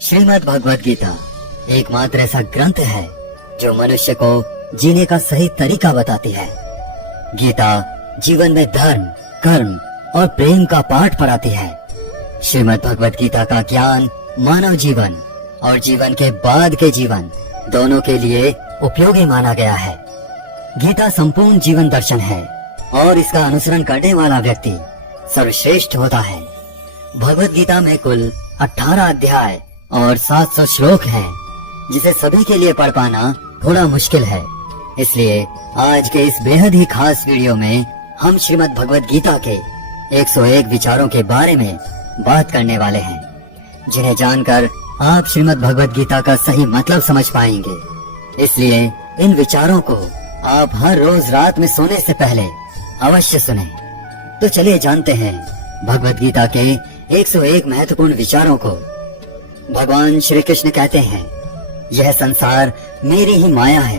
श्रीमद् भगवद गीता एकमात्र ऐसा ग्रंथ है जो मनुष्य को जीने का सही तरीका बताती है। गीता जीवन में धर्म, कर्म और प्रेम का पाठ पढ़ाती है। श्रीमद् भगवद गीता का ज्ञान मानव जीवन और जीवन के बाद के जीवन दोनों के लिए उपयोगी माना गया है। गीता संपूर्ण जीवन दर्शन है और इसका अनुसरण करने वाला व्यक्ति सर्वश्रेष्ठ होता है। भगवद गीता में कुल 18 अध्याय और 700 श्लोक हैं, जिसे सभी के लिए पढ़ पाना थोड़ा मुश्किल है। इसलिए आज के इस बेहद ही खास वीडियो में हम श्रीमद् भगवद गीता के 101 विचारों के बारे में बात करने वाले हैं, जिन्हें जानकर आप श्रीमद् भगवद गीता का सही मतलब समझ पाएंगे। इसलिए इन विचारों को आप हर रोज रात में सोने से पहले अवश्य सुनें। तो चलिए जानते हैं भगवद गीता के 101 महत्वपूर्ण विचारों को। भगवान श्री कृष्ण कहते हैं, यह संसार मेरी ही माया है।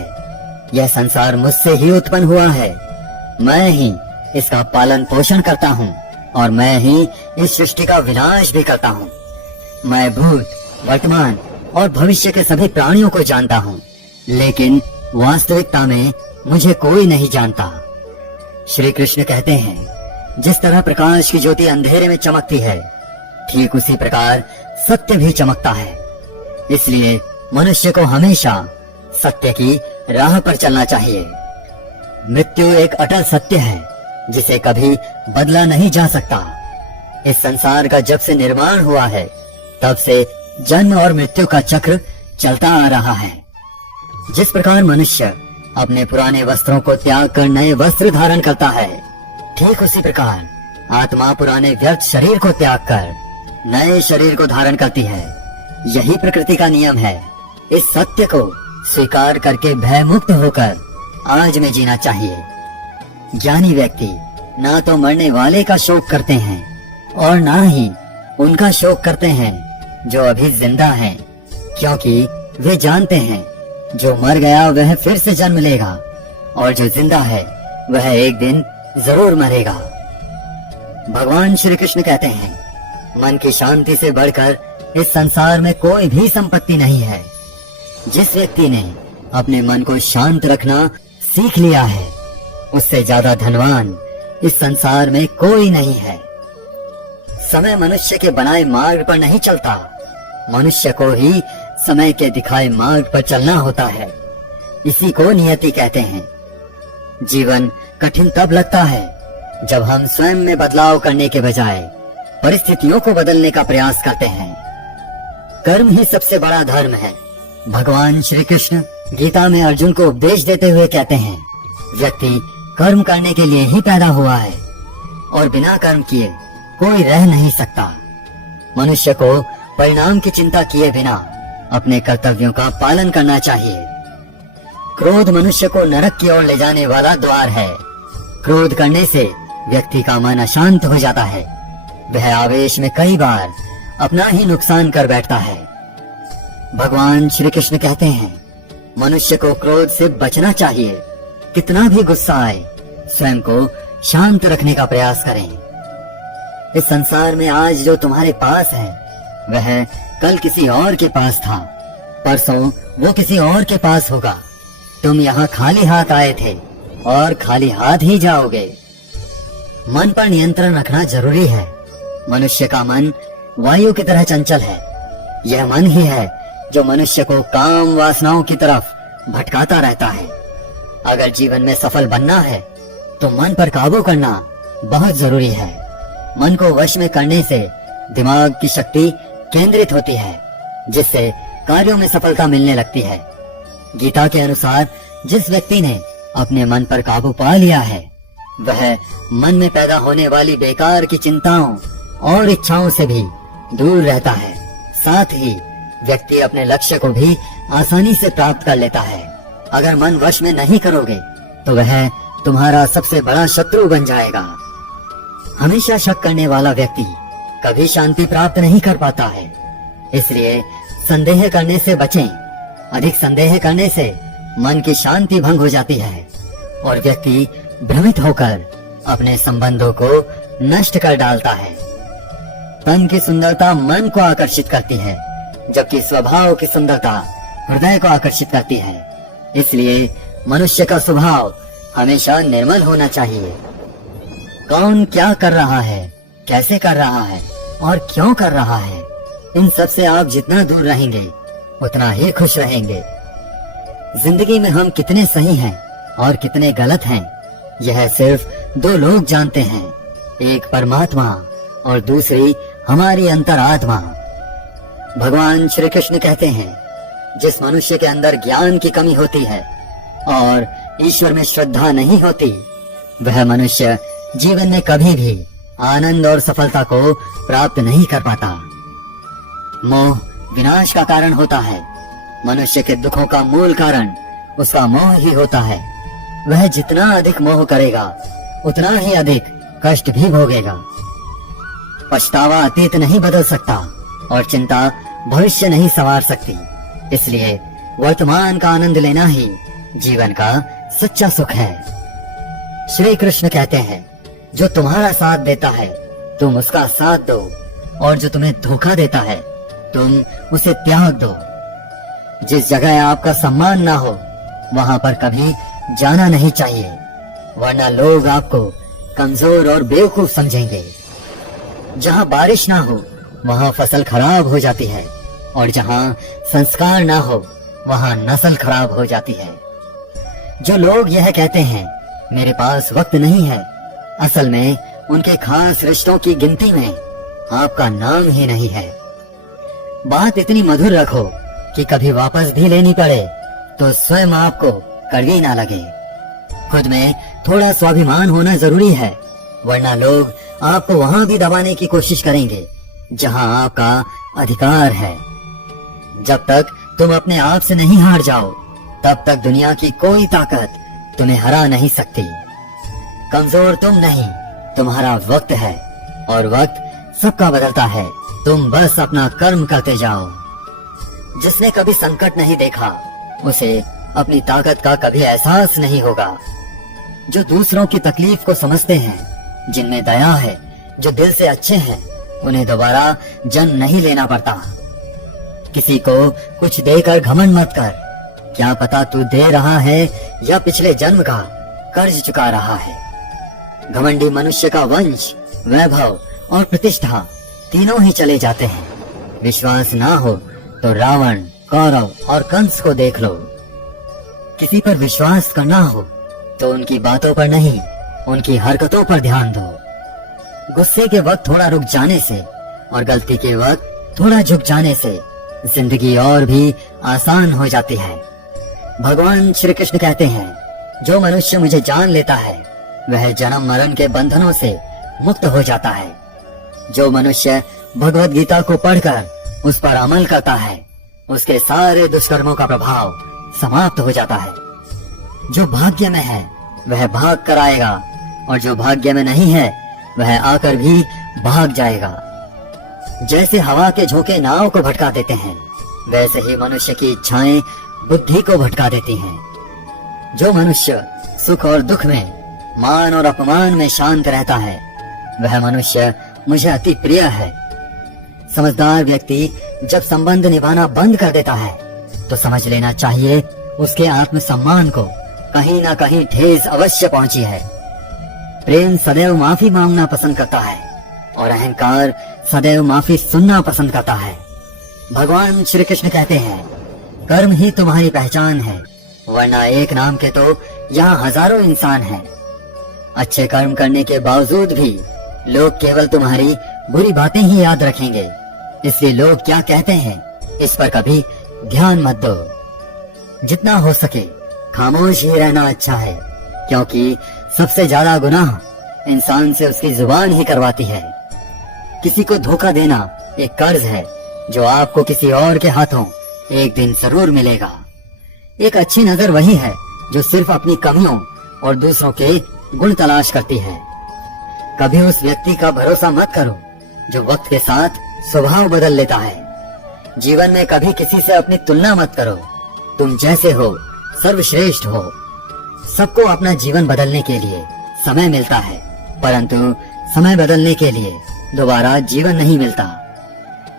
यह संसार मुझसे ही उत्पन्न हुआ है। मैं ही इसका पालन पोषण करता हूँ और मैं ही इस सृष्टि का विनाश भी करता हूँ। मैं भूत, वर्तमान और भविष्य के सभी प्राणियों को जानता हूँ, लेकिन वास्तविकता में मुझे कोई नहीं जानता। श्री कृष्ण कहते हैं, जिस तरह प्रकाश की ज्योति अंधेरे में चमकती है, ठीक उसी प्रकार सत्य भी चमकता है। इसलिए मनुष्य को हमेशा सत्य की राह पर चलना चाहिए। मृत्यु एक अटल सत्य है, जिसे कभी बदला नहीं जा सकता। इस संसार का जब से निर्माण हुआ है, तब से जन्म और मृत्यु का चक्र चलता आ रहा है। जिस प्रकार मनुष्य अपने पुराने वस्त्रों को त्याग कर नए वस्त्र धारण करता है, ठीक उसी प्रकार आत्मा पुराने व्यर्थ शरीर को त्याग कर नए शरीर को धारण करती है। यही प्रकृति का नियम है। इस सत्य को स्वीकार करके भयमुक्त होकर आज में जीना चाहिए। ज्ञानी व्यक्ति ना तो मरने वाले का शोक करते हैं और ना ही उनका शोक करते हैं जो अभी जिंदा हैं, क्योंकि वे जानते हैं जो मर गया वह फिर से जन्म लेगा और जो जिंदा है वह एक दिन जरूर मरेगा। भगवान श्री कृष्ण कहते हैं, मन की शांति से बढ़कर इस संसार में कोई भी संपत्ति नहीं है। जिस व्यक्ति ने अपने मन को शांत रखना सीख लिया है, उससे ज्यादा धनवान इस संसार में कोई नहीं है। समय मनुष्य के बनाए मार्ग पर नहीं चलता, मनुष्य को ही समय के दिखाए मार्ग पर चलना होता है। इसी को नियति कहते हैं। जीवन कठिन तब लगता है जब हम स्वयं में बदलाव करने के बजाय परिस्थितियों को बदलने का प्रयास करते हैं। कर्म ही सबसे बड़ा धर्म है। भगवान श्री कृष्ण गीता में अर्जुन को उपदेश देते हुए कहते हैं, व्यक्ति कर्म करने के लिए ही पैदा हुआ है और बिना कर्म किए कोई रह नहीं सकता। मनुष्य को परिणाम की चिंता किए बिना अपने कर्तव्यों का पालन करना चाहिए। क्रोध मनुष्य को नरक की ओर ले जाने वाला द्वार है। क्रोध करने से व्यक्ति का मन अशांत हो जाता है। वह आवेश में कई बार अपना ही नुकसान कर बैठता है। भगवान श्री कृष्ण कहते हैं, मनुष्य को क्रोध से बचना चाहिए। कितना भी गुस्सा आए, स्वयं को शांत रखने का प्रयास करें। इस संसार में आज जो तुम्हारे पास है, वह कल किसी और के पास था, परसों वो किसी और के पास होगा। तुम यहाँ खाली हाथ आए थे और खाली हाथ ही जाओगे। मन पर नियंत्रण रखना जरूरी है। मनुष्य का मन वायु की तरह चंचल है। यह मन ही है जो मनुष्य को काम वासनाओं की तरफ भटकाता रहता है। अगर जीवन में सफल बनना है तो मन पर काबू करना बहुत जरूरी है। मन को वश में करने से दिमाग की शक्ति केंद्रित होती है, जिससे कार्यों में सफलता मिलने लगती है। गीता के अनुसार जिस व्यक्ति ने अपने मन पर काबू पा लिया है, वह मन में पैदा होने वाली बेकार की चिंताओं और इच्छाओं से भी दूर रहता है। साथ ही व्यक्ति अपने लक्ष्य को भी आसानी से प्राप्त कर लेता है। अगर मन वश में नहीं करोगे तो वह तुम्हारा सबसे बड़ा शत्रु बन जाएगा। हमेशा शक करने वाला व्यक्ति कभी शांति प्राप्त नहीं कर पाता है। इसलिए संदेह करने से बचें। अधिक संदेह करने से मन की शांति भंग हो जाती है और व्यक्ति भ्रमित होकर अपने संबंधों को नष्ट कर डालता है। तन की सुंदरता मन को आकर्षित करती है, जबकि स्वभाव की सुंदरता हृदय को आकर्षित करती है। इसलिए मनुष्य का स्वभाव हमेशा निर्मल होना चाहिए। कौन क्या कर रहा है, कैसे कर रहा है और क्यों कर रहा है, इन सब से आप जितना दूर रहेंगे उतना ही खुश रहेंगे। जिंदगी में हम कितने सही हैं और कितने गलत हैं, यह सिर्फ दो लोग जानते हैं, एक परमात्मा और दूसरी हमारी अंतरात्मा। भगवान श्री कृष्ण कहते हैं, जिस मनुष्य के अंदर ज्ञान की कमी होती है और ईश्वर में श्रद्धा नहीं होती, वह मनुष्य जीवन में कभी भी आनंद और सफलता को प्राप्त नहीं कर पाता। मोह विनाश का कारण होता है। मनुष्य के दुखों का मूल कारण उसका मोह ही होता है। वह जितना अधिक मोह करेगा उतना ही अधिक कष्ट भी भोगेगा। पछतावा अतीत नहीं बदल सकता और चिंता भविष्य नहीं संवार सकती। इसलिए वर्तमान का आनंद लेना ही जीवन का सच्चा सुख है। श्री कृष्ण कहते हैं, जो तुम्हारा साथ देता है तुम उसका साथ दो, और जो तुम्हें धोखा देता है तुम उसे त्याग दो। जिस जगह आपका सम्मान ना हो वहां पर कभी जाना नहीं चाहिए, वरना लोग आपको कमजोर और बेवकूफ समझेंगे। जहां बारिश ना हो वहां फसल खराब हो जाती है, और जहां संस्कार ना हो वहां नस्ल खराब हो जाती है। जो लोग यह कहते हैं मेरे पास वक्त नहीं है, असल में उनके खास रिश्तों की गिनती में आपका नाम ही नहीं है। बात इतनी मधुर रखो कि कभी वापस भी लेनी पड़े तो स्वयं आपको कड़वी ना लगे। खुद में थोड़ा स्वाभिमान होना जरूरी है, वरना लोग आपको वहां भी दबाने की कोशिश करेंगे जहां आपका अधिकार है। जब तक तुम अपने आप से नहीं हार जाओ तब तक दुनिया की कोई ताकत तुम्हें हरा नहीं सकती। कमजोर तुम नहीं, तुम्हारा वक्त है, और वक्त सबका बदलता है। तुम बस अपना कर्म करते जाओ। जिसने कभी संकट नहीं देखा उसे अपनी ताकत का कभी एहसास नहीं होगा। जो दूसरों की तकलीफ को समझते हैं, जिनमें दया है, जो दिल से अच्छे हैं, उन्हें दोबारा जन्म नहीं लेना पड़ता। किसी को कुछ देकर घमंड मत कर। क्या पता तू दे रहा है या पिछले जन्म का कर्ज चुका रहा है। घमंडी मनुष्य का वंश, वैभव और प्रतिष्ठा तीनों ही चले जाते हैं। विश्वास ना हो तो रावण, कौरव और कंस को देख लो। किसी पर विश्वास करना हो तो उनकी बातों पर नहीं, उनकी हरकतों पर ध्यान दो। गुस्से के वक्त थोड़ा रुक जाने से और गलती के वक्त थोड़ा झुक जाने से जिंदगी और भी आसान हो जाती है। भगवान श्री कृष्ण कहते हैं, जो मनुष्य मुझे जान लेता है वह जन्म मरण के बंधनों से मुक्त हो जाता है। जो मनुष्य भगवत गीता को पढ़कर उस पर अमल करता है उसके सारे दुष्कर्मों का प्रभाव समाप्त हो जाता है। जो भाग्य में है वह भाग कर आएगा, और जो भाग्य में नहीं है वह आकर भी भाग जाएगा। जैसे हवा के झोंके नाव को भटका देते हैं, वैसे ही मनुष्य की इच्छाएं बुद्धि को भटका देती हैं। जो मनुष्य सुख और दुख में, मान और अपमान में शांत रहता है वह मनुष्य मुझे अति प्रिय है। समझदार व्यक्ति जब संबंध निभाना बंद कर देता है तो समझ लेना चाहिए उसके आत्मसम्मान को कहीं ना कहीं ठेस अवश्य पहुंची है। प्रेम सदैव माफी मांगना पसंद करता है और अहंकार सदैव माफी सुनना पसंद करता है। भगवान श्री कृष्ण कहते हैं, कर्म ही तुम्हारी पहचान है, वरना एक नाम के तो यहाँ हजारों इंसान हैं। अच्छे कर्म करने के बावजूद भी लोग केवल तुम्हारी बुरी बातें ही याद रखेंगे। इसलिए लोग क्या कहते हैं इस पर कभी ध्यान मत दो। जितना हो सके खामोश ही रहना अच्छा है, क्योंकि सबसे ज्यादा गुनाह इंसान से उसकी जुबान ही करवाती है। किसी को धोखा देना एक कर्ज है जो आपको किसी और के हाथों एक दिन जरूर मिलेगा। एक अच्छी नजर वही है जो सिर्फ अपनी कमियों और दूसरों के गुण तलाश करती है। कभी उस व्यक्ति का भरोसा मत करो जो वक्त के साथ स्वभाव बदल लेता है। जीवन में कभी किसी से अपनी तुलना मत करो। तुम जैसे हो सर्वश्रेष्ठ हो। सबको अपना जीवन बदलने के लिए समय मिलता है, परंतु समय बदलने के लिए दोबारा जीवन नहीं मिलता।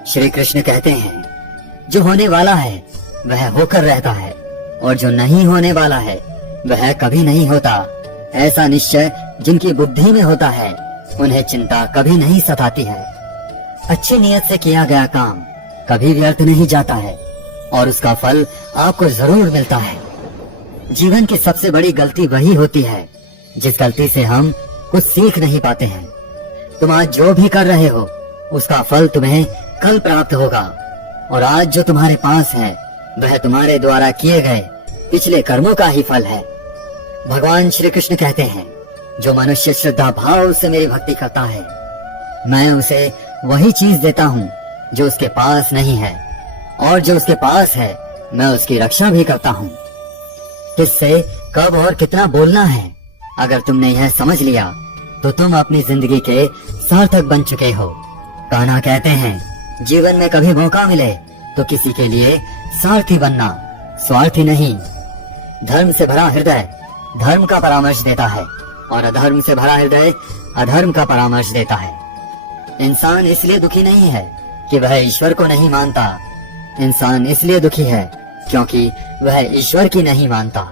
श्री कृष्ण कहते हैं, जो होने वाला है वह होकर रहता है, और जो नहीं होने वाला है वह कभी नहीं होता। ऐसा निश्चय जिनकी बुद्धि में होता है उन्हें चिंता कभी नहीं सताती है। अच्छी नियत से किया गया काम कभी व्यर्थ नहीं जाता है, और उसका फल आपको जरूर मिलता है। जीवन की सबसे बड़ी गलती वही होती है जिस गलती से हम कुछ सीख नहीं पाते हैं। तुम आज जो भी कर रहे हो उसका फल तुम्हें कल प्राप्त होगा, और आज जो तुम्हारे पास है वह तुम्हारे द्वारा किए गए पिछले कर्मों का ही फल है। भगवान श्री कृष्ण कहते हैं, जो मनुष्य श्रद्धा भाव से मेरी भक्ति करता है मैं उसे वही चीज देता हूँ जो उसके पास नहीं है, और जो उसके पास है मैं उसकी रक्षा भी करता हूँ। किससे कब और कितना बोलना है, अगर तुमने यह समझ लिया तो तुम अपनी जिंदगी के सार्थक बन चुके हो। कान्हा कहते हैं, जीवन में कभी मौका मिले तो किसी के लिए सारथी बनना, स्वार्थी नहीं। धर्म से भरा हृदय धर्म का परामर्श देता है, और अधर्म से भरा हृदय अधर्म का परामर्श देता है। इंसान इसलिए दुखी नहीं है कि वह ईश्वर को नहीं मानता, इंसान इसलिए दुखी है क्योंकि वह ईश्वर की नहीं मानता।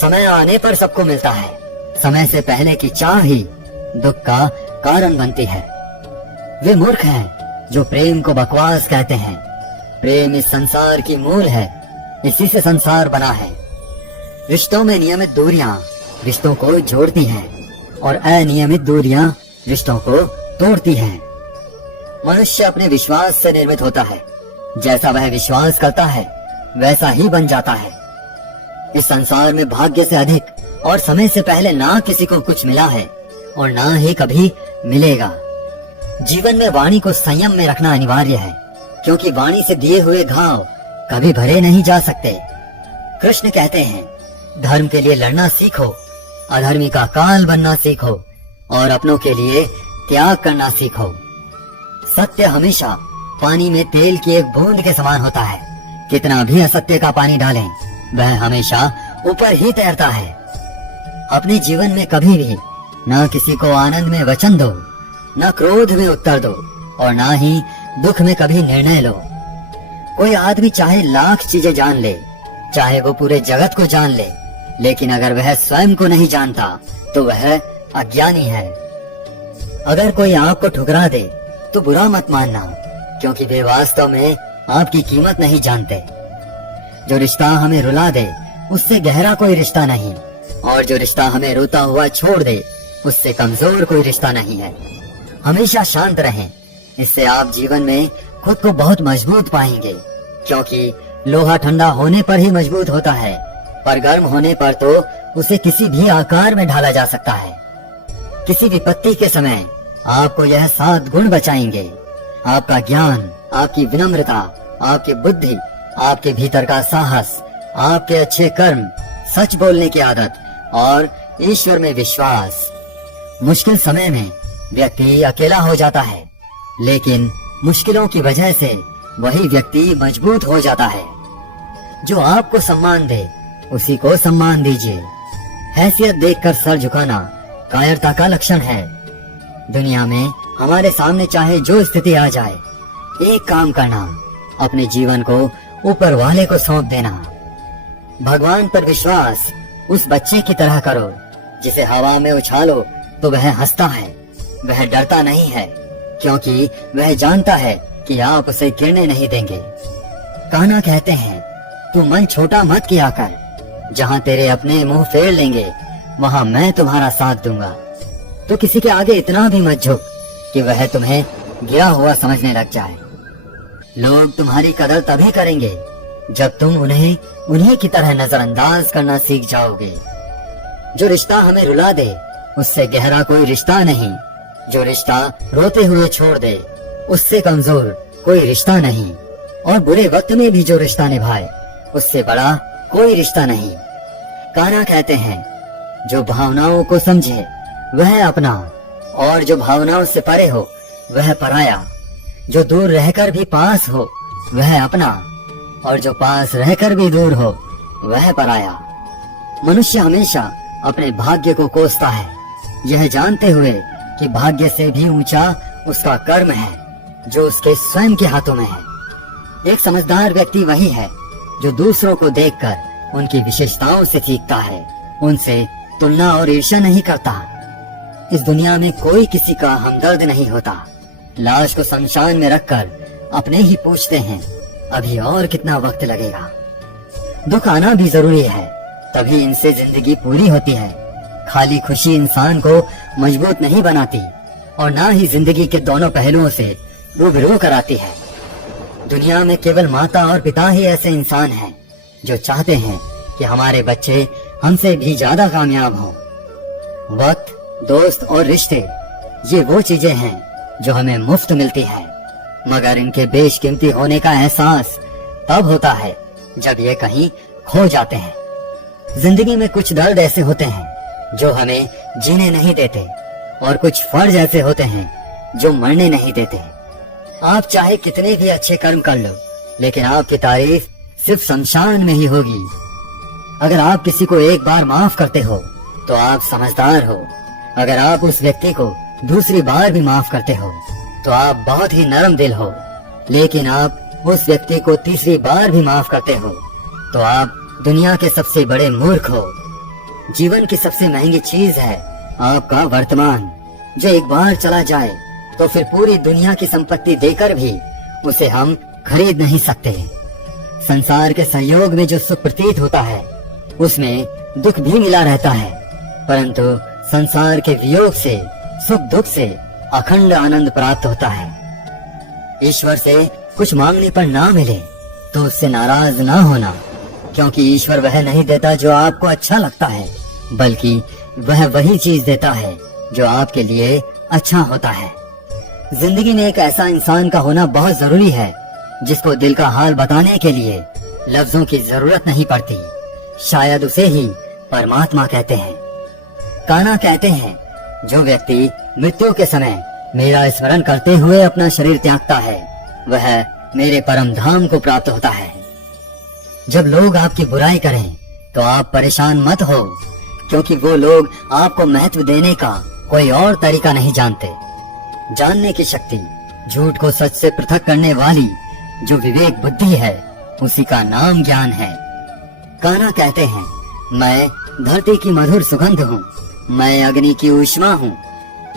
समय आने पर सबको मिलता है, समय से पहले की चाह ही दुख का कारण बनती है। वे मूर्ख हैं जो प्रेम को बकवास कहते हैं। प्रेम इस संसार की मूल है, इसी से संसार बना है। रिश्तों में नियमित दूरियां रिश्तों को जोड़ती हैं, और अनियमित दूरियां रिश्तों को तोड़ती हैं। मनुष्य अपने विश्वास से निर्मित होता है, जैसा वह विश्वास करता है वैसा ही बन जाता है। इस संसार में भाग्य से अधिक और समय से पहले ना किसी को कुछ मिला है और ना ही कभी मिलेगा। जीवन में वाणी को संयम में रखना अनिवार्य है, क्योंकि वाणी से दिए हुए घाव कभी भरे नहीं जा सकते। कृष्ण कहते हैं, धर्म के लिए लड़ना सीखो, अधर्मी का काल बनना सीखो, और अपनों के लिए त्याग करना सीखो। सत्य हमेशा पानी में तेल की एक बूंद के समान होता है। कितना भी असत्य का पानी डालें वह हमेशा ऊपर ही तैरता है। अपने जीवन में कभी भी ना किसी को आनंद में वचन दो, ना क्रोध में उत्तर दो, और ना ही दुख में कभी निर्णय लो। कोई आदमी चाहे लाख चीजें जान ले, चाहे वो पूरे जगत को जान ले, लेकिन अगर वह स्वयं को नहीं जानता तो वह अज्ञानी है। अगर कोई आपको ठुकरा दे तो बुरा मत मानना, क्योंकि वे वास्तव में आपकी कीमत नहीं जानते। जो रिश्ता हमें रुला दे उससे गहरा कोई रिश्ता नहीं, और जो रिश्ता हमें रोता हुआ छोड़ दे उससे कमजोर कोई रिश्ता नहीं है। हमेशा शांत रहें, इससे आप जीवन में खुद को बहुत मजबूत पाएंगे, क्योंकि लोहा ठंडा होने पर ही मजबूत होता है, पर गर्म होने पर तो उसे किसी भी आकार में ढाला जा सकता है। किसी विपत्ति के समय आपको यह 7 गुण बचाएंगे: आपका ज्ञान, आपकी विनम्रता, आपकी बुद्धि, आपके भीतर का साहस, आपके अच्छे कर्म, सच बोलने की आदत और ईश्वर में विश्वास। मुश्किल समय में व्यक्ति अकेला हो जाता है, लेकिन मुश्किलों की वजह से वही व्यक्ति मजबूत हो जाता है। जो आपको सम्मान दे उसी को सम्मान दीजिए। हैसियत देखकर सर झुकाना कायरता का लक्षण है। दुनिया में हमारे सामने चाहे जो स्थिति आ जाए, एक काम करना, अपने जीवन को ऊपर वाले को सौंप देना। भगवान पर विश्वास उस बच्चे की तरह करो जिसे हवा में उछालो तो वह हंसता है, वह डरता नहीं है, क्योंकि वह जानता है कि आप उसे गिरने नहीं देंगे। कान्हा कहते हैं, तू मन छोटा मत किया कर, जहाँ तेरे अपने मुंह फेर लेंगे वहाँ मैं तुम्हारा साथ दूंगा। तो किसी के आगे इतना भी मत झुक कि वह तुम्हें गिरा हुआ समझने लग जाए। लोग तुम्हारी कदर तभी करेंगे जब तुम उन्हें उन्हीं की तरह नजरअंदाज करना सीख जाओगे। जो रिश्ता हमें रुला दे उससे गहरा कोई रिश्ता नहीं। जो रिश्ता रोते हुए छोड़ दे उससे कमजोर कोई रिश्ता नहीं। और बुरे वक्त में भी जो रिश्ता निभाए उससे बड़ा कोई रिश्ता नहीं। कान्हा कहते हैं, जो भावनाओं को समझे वह अपना, और जो भावनाओं से परे हो वह पराया। जो दूर रहकर भी पास हो वह अपना, और जो पास रहकर भी दूर हो वह पराया। मनुष्य हमेशा अपने भाग्य को कोसता है, यह जानते हुए कि भाग्य से भी ऊंचा उसका कर्म है जो उसके स्वयं के हाथों में है। एक समझदार व्यक्ति वही है जो दूसरों को देखकर उनकी विशेषताओं से सीखता है, उनसे तुलना और ईर्ष्या नहीं करता। इस दुनिया में कोई किसी का हमदर्द नहीं होता। लाश को शमशान में रखकर अपने ही पूछते हैं, अभी और कितना वक्त लगेगा। दुख आना भी जरूरी है, तभी इनसे जिंदगी पूरी होती है। खाली खुशी इंसान को मजबूत नहीं बनाती और ना ही जिंदगी के दोनों पहलुओं से रूबरू कराती है। दुनिया में केवल माता और पिता ही ऐसे इंसान हैं जो चाहते हैं कि हमारे बच्चे हमसे भी ज्यादा कामयाब हों। वक्त, दोस्त और रिश्ते, ये वो चीजें हैं जो हमें मुफ्त मिलती है, मगर इनके बेशकीमती होने का एहसास तब होता है जब ये कहीं खो जाते हैं। जिंदगी में कुछ दर्द ऐसे होते हैं जो हमें जीने नहीं देते और कुछ फर्ज ऐसे होते हैं जो मरने नहीं देते। आप चाहे कितने भी अच्छे कर्म कर लो, लेकिन आपकी तारीफ सिर्फ शमशान में ही होगी। अगर आप किसी को एक बार माफ करते हो तो आप समझदार हो। अगर आप उस व्यक्ति को दूसरी बार भी माफ करते हो तो आप बहुत ही नरम दिल हो। लेकिन आप उस व्यक्ति को तीसरी बार भी माफ करते हो तो आप दुनिया के सबसे बड़े मूर्ख हो। जीवन की सबसे महंगी चीज है आपका वर्तमान, जो एक बार चला जाए तो फिर पूरी दुनिया की संपत्ति देकर भी उसे हम खरीद नहीं सकते। संसार के सहयोग में जो सुख प्रतीत होता है उसमें दुख भी मिला रहता है, परंतु संसार के वियोग से, सुख दुख से अखंड आनंद प्राप्त होता है। ईश्वर से कुछ मांगने पर ना मिले तो उससे नाराज ना होना, क्योंकि ईश्वर वह नहीं देता जो आपको अच्छा लगता है, बल्कि वह वही चीज देता है जो आपके लिए अच्छा होता है। जिंदगी में एक ऐसा इंसान का होना बहुत जरूरी है जिसको दिल का हाल बताने के लिए लफ्जों की जरूरत नहीं पड़ती। शायद उसे ही परमात्मा कहते हैं। कान्हा कहते हैं, जो व्यक्ति मृत्यु के समय मेरा स्मरण करते हुए अपना शरीर त्यागता है वह मेरे परम धाम को प्राप्त होता है। जब लोग आपकी बुराई करें तो आप परेशान मत हो, क्योंकि वो लोग आपको महत्व देने का कोई और तरीका नहीं जानते। जानने की शक्ति, झूठ को सच से पृथक करने वाली जो विवेक बुद्धि है, उसी का नाम ज्ञान है। कान्हा कहते हैं, मैं धरती की मधुर सुगंध हूँ, मैं अग्नि की ऊष्मा हूँ,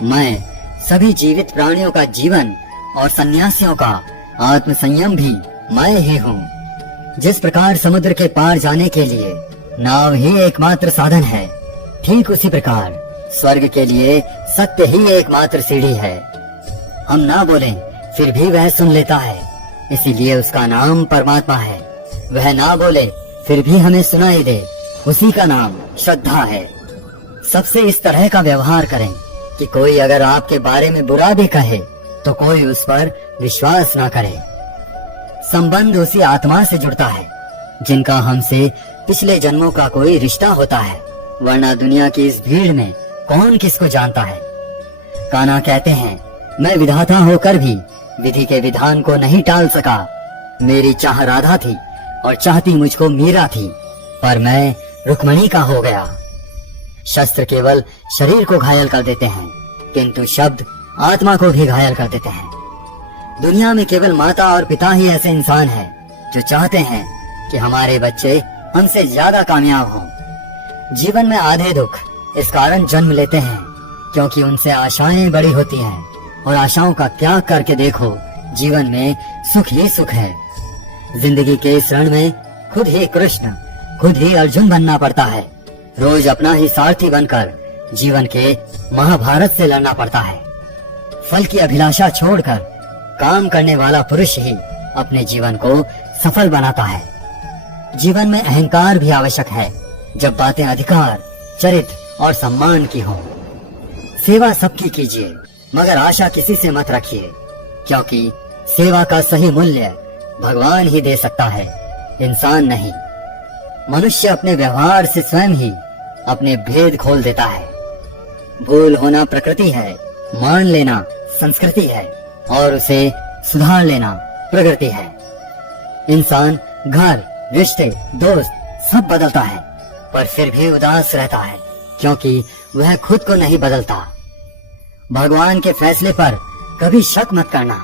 मैं सभी जीवित प्राणियों का जीवन और सन्यासियों का आत्म संयम भी मैं ही हूँ। जिस प्रकार समुद्र के पार जाने के लिए नाव ही एकमात्र साधन है, ठीक उसी प्रकार स्वर्ग के लिए सत्य ही एकमात्र सीढ़ी है। हम ना बोलें फिर भी वह सुन लेता है, इसीलिए उसका नाम परमात्मा है। वह ना बोले फिर भी हमें सुनाई दे, उसी का नाम श्रद्धा है। सबसे इस तरह का व्यवहार करें कि कोई अगर आपके बारे में बुरा भी कहे तो कोई उस पर विश्वास ना करे। संबंध उसी आत्मा से जुड़ता है जिनका हमसे पिछले जन्मों का कोई रिश्ता होता है, वरना दुनिया की इस भीड़ में कौन किसको जानता है। कान्हा कहते हैं, मैं विधाता होकर भी विधि के विधान को नहीं टाल सका। मेरी चाह राधा थी और चाहती मुझको मीरा थी, पर मैं रुक्मणी का हो गया। शस्त्र केवल शरीर को घायल कर देते हैं, किंतु शब्द आत्मा को भी घायल कर देते हैं। दुनिया में केवल माता और पिता ही ऐसे इंसान हैं जो चाहते हैं कि हमारे बच्चे हमसे ज्यादा कामयाब हों। जीवन में आधे दुख इस कारण जन्म लेते हैं क्योंकि उनसे आशाएं बड़ी होती हैं, और आशाओं का त्याग करके देखो, जीवन में सुख ही सुख है। जिंदगी के इस रण में खुद ही कृष्ण, खुद ही अर्जुन बनना पड़ता है। रोज अपना ही सारथी बनकर जीवन के महाभारत से लड़ना पड़ता है। फल की अभिलाषा छोड़कर काम करने वाला पुरुष ही अपने जीवन को सफल बनाता है। जीवन में अहंकार भी आवश्यक है जब बातें अधिकार, चरित्र और सम्मान की हो। सेवा सबकी कीजिए, मगर आशा किसी से मत रखिए, क्योंकि सेवा का सही मूल्य भगवान ही दे सकता है, इंसान नहीं। मनुष्य अपने व्यवहार से स्वयं ही अपने भेद खोल देता है। भूल होना प्रकृति है, मान लेना संस्कृति है और उसे सुधार लेना प्रगति है। इंसान घर, रिश्ते, दोस्त सब बदलता है, पर फिर भी उदास रहता है क्योंकि वह खुद को नहीं बदलता। भगवान के फैसले पर कभी शक मत करना।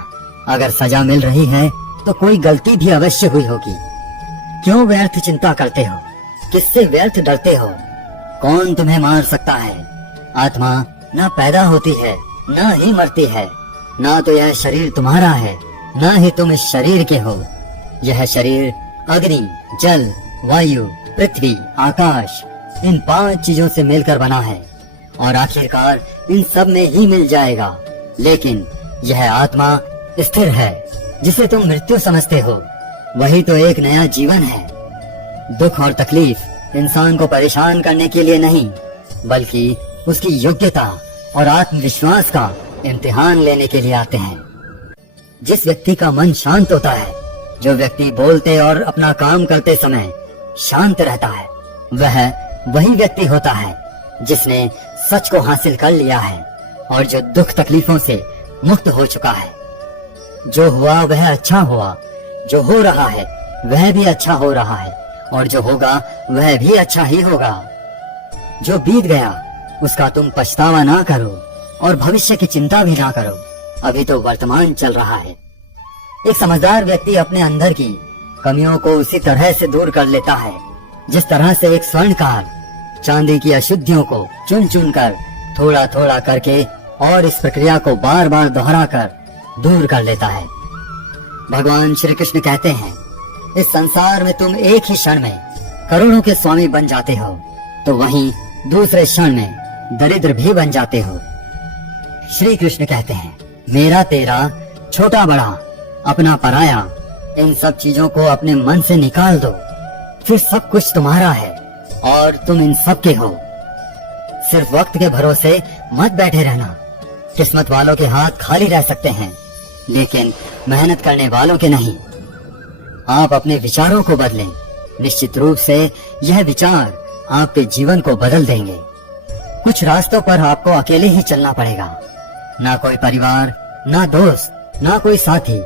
अगर सजा मिल रही है तो कोई गलती भी अवश्य हुई होगी। क्यों व्यर्थ चिंता करते हो? किससे व्यर्थ डरते हो? कौन तुम्हें मार सकता है? आत्मा न पैदा होती है न ही मरती है, ना तो यह शरीर तुम्हारा है न ही तुम इस शरीर के हो। यह शरीर अग्नि, जल, वायु, पृथ्वी, आकाश, इन 5 चीजों से मिलकर बना है और आखिरकार इन सब में ही मिल जाएगा। लेकिन यह आत्मा स्थिर है, जिसे तुम मृत्यु समझते हो, वही तो एक नया जीवन है। दुख और तकलीफ इंसान को परेशान करने के लिए नहीं, बल्कि उसकी योग्यता और आत्मविश्वास का इम्तिहान लेने के लिए आते हैं। जिस व्यक्ति का मन शांत होता है, जो व्यक्ति बोलते और अपना काम करते समय शांत रहता है, वह वही व्यक्ति होता है जिसने सच को हासिल कर लिया है और जो दुख तकलीफों से मुक्त हो चुका है। जो हुआ वह अच्छा हुआ, जो हो रहा है वह भी अच्छा हो रहा है और जो होगा वह भी अच्छा ही होगा। जो बीत गया उसका तुम पछतावा ना करो और भविष्य की चिंता भी ना करो, अभी तो वर्तमान चल रहा है। एक समझदार व्यक्ति अपने अंदर की कमियों को उसी तरह से दूर कर लेता है जिस तरह से एक स्वर्णकार चांदी की अशुद्धियों को चुन चुन कर थोड़ा थोड़ा करके और इस प्रक्रिया को बार बार दोहरा कर दूर कर लेता है। भगवान श्री कृष्ण कहते हैं, इस संसार में तुम एक ही क्षण में करोड़ों के स्वामी बन जाते हो, तो वहीं दूसरे क्षण में दरिद्र भी बन जाते हो। श्री कृष्ण कहते हैं, मेरा तेरा, छोटा बड़ा, अपना पराया, इन सब चीजों को अपने मन से निकाल दो, फिर सब कुछ तुम्हारा है और तुम इन सब के हो। सिर्फ वक्त के भरोसे मत बैठे रहना। किस्मत वालों के हाथ खाली रह सकते हैं, लेकिन मेहनत करने वालों के नहीं। आप अपने विचारों को बदलें, निश्चित रूप से यह विचार आपके जीवन को बदल देंगे। कुछ रास्तों पर आपको अकेले ही चलना पड़ेगा, ना कोई परिवार, ना दोस्त, ना कोई साथी,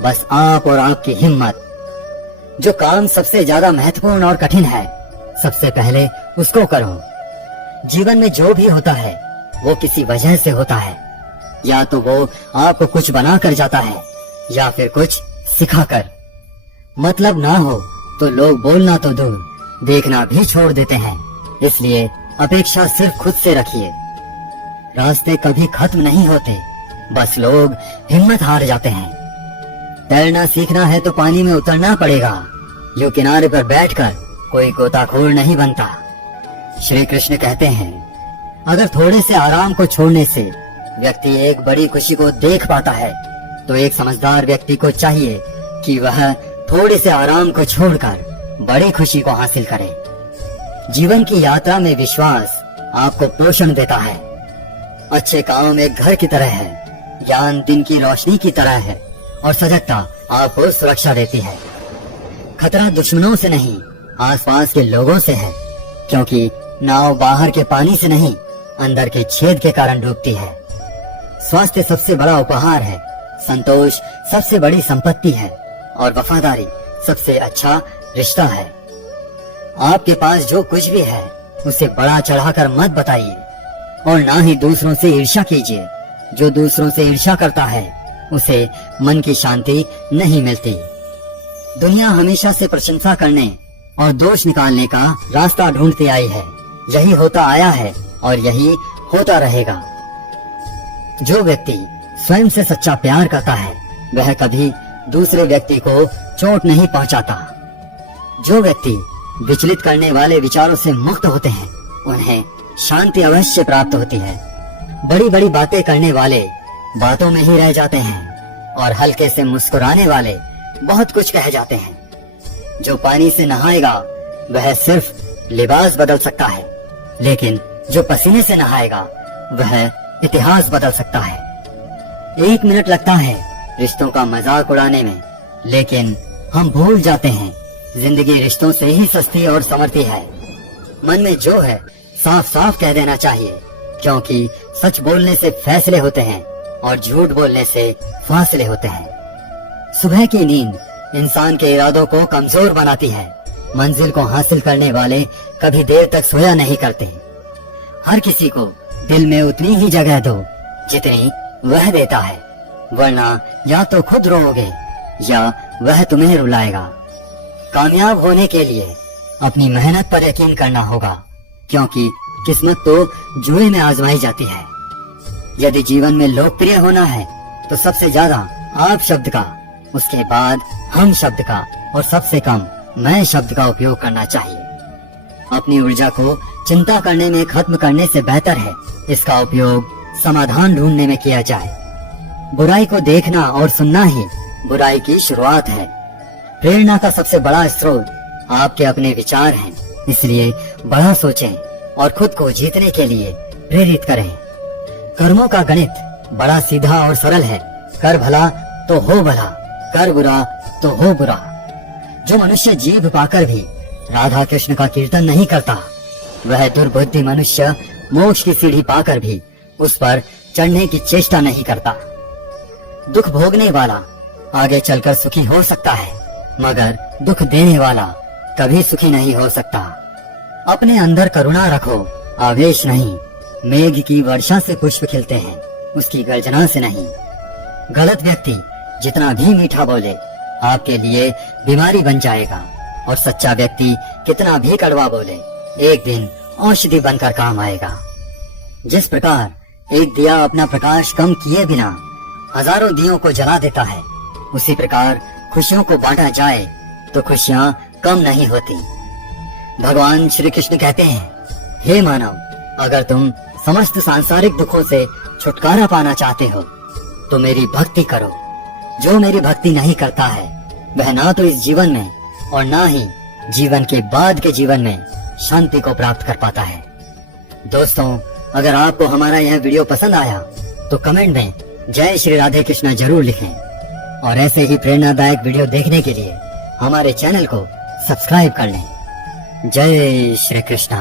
बस आप और आपकी हिम्मत। जो काम सबसे ज्यादा महत्वपूर्ण और कठिन है, सबसे पहले उसको करो। जीवन में जो भी होता है वो किसी वजह से होता है, या तो वो आपको कुछ बना कर जाता है या फिर कुछ सिखाकर। मतलब ना हो तो लोग बोलना तो दूर, देखना भी छोड़ देते हैं। इसलिए अपेक्षा सिर्फ खुद से रखिए। रास्ते कभी खत्म नहीं होते, बस लोग हिम्मत हार जाते हैं। तैरना सीखना है तो पानी में उतरना पड़ेगा, यूं किनारे पर बैठकर कोई गोताखोर नहीं बनता। श्री कृष्ण कहते हैं, अगर थोड़े से आराम को छोड़ने से व्यक्ति एक बड़ी खुशी को देख पाता है, तो एक समझदार व्यक्ति को चाहिए कि वह थोड़े से आराम को छोड़कर बड़ी खुशी को हासिल करे। जीवन की यात्रा में विश्वास आपको पोषण देता है। अच्छे काम एक घर की तरह है, ज्ञान दिन की रोशनी की तरह है और सजगता आपको सुरक्षा देती है। खतरा दुश्मनों से नहीं, आसपास के लोगों से है, क्योंकि नाव बाहर के पानी से नहीं, अंदर के छेद के कारण डूबती है। स्वास्थ्य सबसे बड़ा उपहार है, संतोष सबसे बड़ी संपत्ति है और वफादारी सबसे अच्छा रिश्ता है। आपके पास जो कुछ भी है उसे बड़ा चढ़ाकर मत बताइए और ना ही दूसरों से ईर्ष्या कीजिए। जो दूसरों से ईर्ष्या करता है उसे मन की शांति नहीं मिलती। दुनिया हमेशा से प्रशंसा करने और दोष निकालने का रास्ता ढूंढती आई है। यही होता आया है और यही होता रहेगा। जो व्यक्ति स्वयं से सच्चा प्यार करता है वह कभी दूसरे व्यक्ति को चोट नहीं पहुंचाता। जो व्यक्ति विचलित करने वाले विचारों से मुक्त होते हैं उन्हें शांति अवश्य प्राप्त होती है। बड़ी बड़ी बातें करने वाले बातों में ही रह जाते हैं और हल्के से मुस्कुराने वाले बहुत कुछ कह जाते हैं। जो पानी से नहाएगा वह सिर्फ लिबास बदल सकता है, लेकिन जो पसीने से नहाएगा वह इतिहास बदल सकता है। 1 मिनट लगता है रिश्तों का मजाक उड़ाने में, लेकिन हम भूल जाते हैं जिंदगी रिश्तों से ही सस्ती और संवरती है। मन में जो है साफ साफ कह देना चाहिए, क्योंकि सच बोलने से फैसले होते हैं और झूठ बोलने से फासले होते हैं। सुबह की नींद इंसान के इरादों को कमजोर बनाती है। मंजिल को हासिल करने वाले कभी देर तक सोया नहीं करते। हर किसी को दिल में उतनी ही जगह दो जितनी वह देता है, वरना या तो खुद रोओगे या वह तुम्हें रुलाएगा। कामयाब होने के लिए अपनी मेहनत पर यकीन करना होगा, क्योंकि किस्मत तो जुए में आजमाई जाती है। यदि जीवन में लोकप्रिय होना है तो सबसे ज्यादा आप शब्द का, उसके बाद हम शब्द का और सबसे कम मैं शब्द का उपयोग करना चाहिए। अपनी ऊर्जा को चिंता करने में खत्म करने से बेहतर है इसका उपयोग समाधान ढूंढने में किया जाए। बुराई को देखना और सुनना ही बुराई की शुरुआत है। प्रेरणा का सबसे बड़ा स्रोत आपके अपने विचार हैं, इसलिए बड़ा सोचें और खुद को जीतने के लिए प्रेरित करें। कर्मों का गणित बड़ा सीधा और सरल है। कर भला तो हो भला, कर बुरा तो हो बुरा। जो मनुष्य जीभ पाकर भी राधा कृष्ण का कीर्तन नहीं करता, वह दुर्बुद्धि मनुष्य मोक्ष की सीढ़ी पाकर भी उस पर चढ़ने की चेष्टा नहीं करता। दुख भोगने वाला आगे चलकर सुखी हो सकता है, मगर दुख देने वाला कभी सुखी नहीं हो सकता। अपने अंदर करुणा रखो, आवेश नहीं। मेघ की वर्षा से पुष्प खिलते हैं, उसकी गर्जना से नहीं। गलत व्यक्ति जितना भी मीठा बोले आपके लिए बीमारी बन जाएगा, और सच्चा व्यक्ति कितना भी कड़वा बोले एक दिन औषधि बनकर काम आएगा। जिस प्रकार एक दिया अपना प्रकाश कम किए बिना हजारों दियों को जला देता है, उसी प्रकार खुशियों को बांटा जाए तो खुशियां कम नहीं होती। भगवान श्री कृष्ण कहते हैं, हे मानव, अगर तुम समस्त सांसारिक दुखों से छुटकारा पाना चाहते हो तो मेरी भक्ति करो। जो मेरी भक्ति नहीं करता है वह ना तो इस जीवन में और ना ही जीवन के बाद के जीवन में शांति को प्राप्त कर पाता है। दोस्तों, अगर आपको हमारा यह वीडियो पसंद आया तो कमेंट में जय श्री राधे कृष्णा जरूर लिखें, और ऐसे ही प्रेरणादायक वीडियो देखने के लिए हमारे चैनल को सब्सक्राइब कर लें। जय श्री कृष्णा।